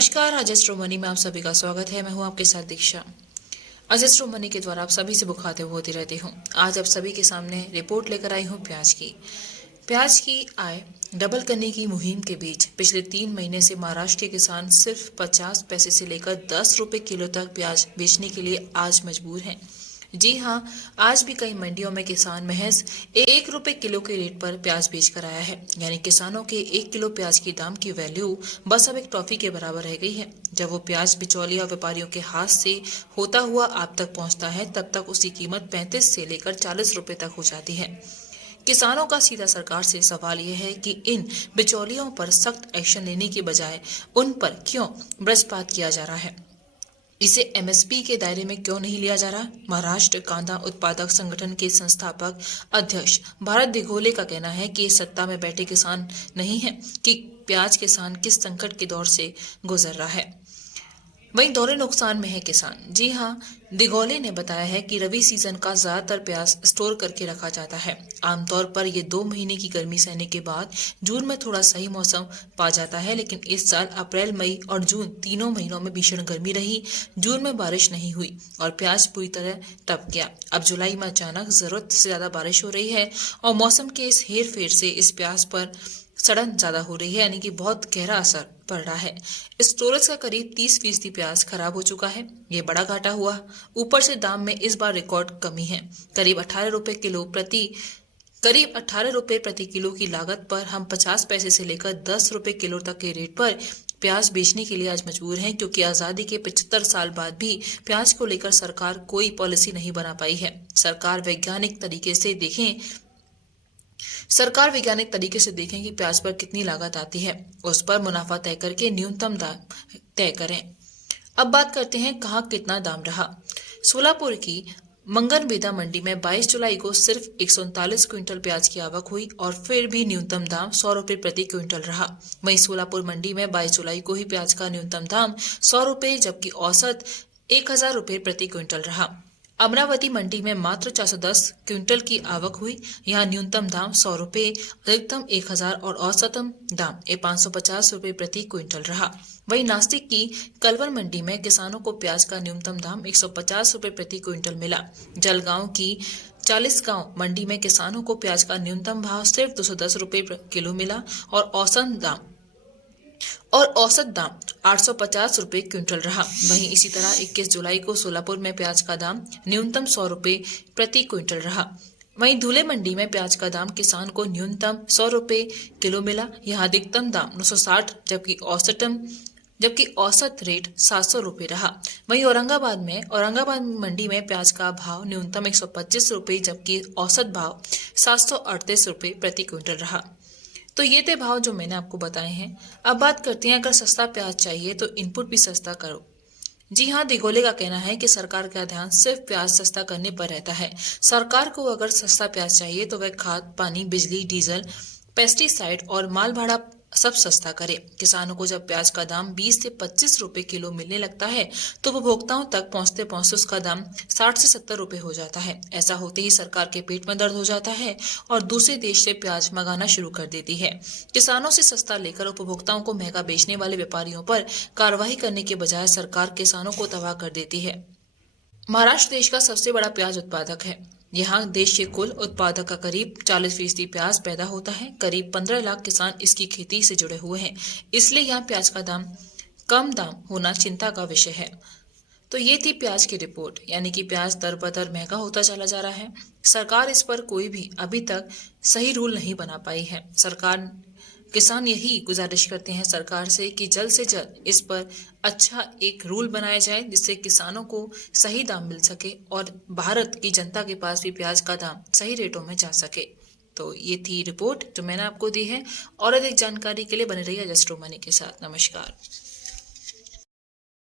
नमस्कार। आज astro money में आप सभी का स्वागत है। मैं हूं आपके साथ दीक्षा। आज एस्ट्रो मनी के द्वारा आप सभी से बुखाते होती रहती हूं। आज आप सभी के सामने रिपोर्ट लेकर आई हूं प्याज की आय डबल करने की मुहिम के बीच पिछले 3 महीने से महाराष्ट्र के किसान सिर्फ 50 पैसे से लेकर 10 रुपए किलो तक प्याज बेचने के लिए आज मजबूर हैं। जी हाँ, आज भी कई मंडियों में किसान महज 1 रुपए किलो के रेट पर प्याज बेच कर आया है। यानी किसानों के 1 किलो प्याज की दाम की वैल्यू बस अब एक टॉफी के बराबर रह गई है। जब वो प्याज बिचौलिया व्यापारियों के हाथ से होता हुआ आप तक पहुंचता है, तब तक उसकी कीमत 35 से लेकर 40 रुपए तक हो जाती है। किसानों का सीधा सरकार से सवाल यह है कि इन बिचौलियों पर सख्त एक्शन लेने के बजाय उन पर क्यों वज्रपात किया जा रहा है। इसे एमएसपी के दायरे में क्यों नहीं लिया जा रहा। महाराष्ट्र कांदा उत्पादक संगठन के संस्थापक अध्यक्ष भारत दिघोले का कहना है कि सत्ता में बैठे किसान नहीं है कि प्याज किसान किस संकट के दौर से गुजर रहा है। वहीं दोहरे नुकसान में है किसान। जी हाँ, दिघोले ने बताया है कि रबी सीजन का ज्यादातर प्याज स्टोर करके रखा जाता है। आमतौर पर ये 2 महीने की गर्मी सहने के बाद जून में थोड़ा सही मौसम पा जाता है, लेकिन इस साल अप्रैल, मई और जून तीनों महीनों में भीषण गर्मी रही। जून में बारिश नहीं हुई और प्याज पूरी तरह तप गया। अब जुलाई में अचानक जरूरत से ज्यादा बारिश हो रही है और मौसम के इस हेर फेर से इस प्याज पर सड़न ज्यादा हो रही है, यानी कि बहुत गहरा असर पड़ रहा है। स्टोरेज का करीब 30% प्याज खराब हो चुका है। ये बड़ा घाटा हुआ। ऊपर से दाम में इस बार रिकॉर्ड कमी है। करीब 18 रुपए प्रति किलो की लागत पर हम 50 पैसे से लेकर 10 रुपए किलो तक के रेट पर प्याज बेचने के लिए आज मजबूर हैं, क्योंकि आजादी के 75 साल बाद भी प्याज को लेकर सरकार कोई पॉलिसी नहीं बना पाई है। सरकार वैज्ञानिक तरीके से देखें कि प्याज पर कितनी लागत आती है, उस पर मुनाफा तय करके न्यूनतम दाम तय करें। अब बात करते हैं कहाँ कितना दाम रहा। सोलापुर की मंगनवेदा मंडी में 22 जुलाई को सिर्फ 139 क्विंटल प्याज की आवक हुई और फिर भी न्यूनतम दाम 100 रुपए प्रति क्विंटल रहा। वहीं सोलापुर मंडी में 22 जुलाई को ही प्याज का न्यूनतम दाम 100 रुपए जबकि औसत 1000 रुपए प्रति क्विंटल रहा। अमरावती मंडी में मात्र 410 क्विंटल की आवक हुई। यहाँ न्यूनतम दाम 100 रुपए, अधिकतम 1000 और औसतम दाम 550 रुपए प्रति क्विंटल रहा। वहीं नासिक की कलवर मंडी में किसानों को प्याज का न्यूनतम दाम 150 रुपए प्रति क्विंटल मिला। जलगांव की 40 गांव मंडी में किसानों को प्याज का न्यूनतम भाव सिर्फ 210 रुपए किलो मिला और औसत दाम 850 रुपए क्विंटल रहा। वहीं इसी तरह 21 जुलाई को सोलापुर में प्याज का दाम न्यूनतम 100 रुपए प्रति क्विंटल रहा। वहीं धुले मंडी में प्याज का दाम किसान को न्यूनतम 100 रुपए किलो मिला। यहाँ अधिकतम दाम 960 जबकि औसत रेट 700 रुपए रहा। वहीं औरंगाबाद मंडी में प्याज का भाव न्यूनतम 125 रुपए जबकि औसत भाव 738 रुपए प्रति क्विंटल रहा। तो ये थे भाव जो मैंने आपको बताए हैं। अब बात करते हैं, अगर सस्ता प्याज चाहिए तो इनपुट भी सस्ता करो। जी हाँ, दिघोले का कहना है कि सरकार का ध्यान सिर्फ प्याज सस्ता करने पर रहता है। सरकार को अगर सस्ता प्याज चाहिए तो वह खाद, पानी, बिजली, डीजल, पेस्टिसाइड और माल भाड़ा सब सस्ता करे। किसानों को जब प्याज का दाम 20 से 25 रुपए किलो मिलने लगता है तो उपभोक्ताओं तक पहुंचते उसका दाम 60 से 70 रुपए हो जाता है। ऐसा होते ही सरकार के पेट में दर्द हो जाता है और दूसरे देश से प्याज मंगाना शुरू कर देती है। किसानों से सस्ता लेकर उपभोक्ताओं को महंगा बेचने वाले व्यापारियों पर कार्रवाई करने के बजाय सरकार किसानों को तबाह कर देती है। महाराष्ट्र देश का सबसे बड़ा प्याज उत्पादक है। यहाँ देश के कुल उत्पादक का करीब 40% प्याज पैदा होता है। करीब 15 लाख किसान इसकी खेती से जुड़े हुए हैं, इसलिए यहाँ प्याज का कम दाम होना चिंता का विषय है। तो ये थी प्याज की रिपोर्ट, यानी कि प्याज दर बदर महंगा होता चला जा रहा है। सरकार इस पर कोई भी अभी तक सही रूल नहीं बना पाई है। किसान यही गुजारिश करते हैं सरकार से कि जल्द से जल्द इस पर अच्छा एक रूल बनाया जाए, जिससे किसानों को सही दाम मिल सके और भारत की जनता के पास भी प्याज का दाम सही रेटों में जा सके। तो ये थी रिपोर्ट जो मैंने आपको दी है और अधिक जानकारी के लिए बने रहिए एस्ट्रो मनी के साथ। नमस्कार।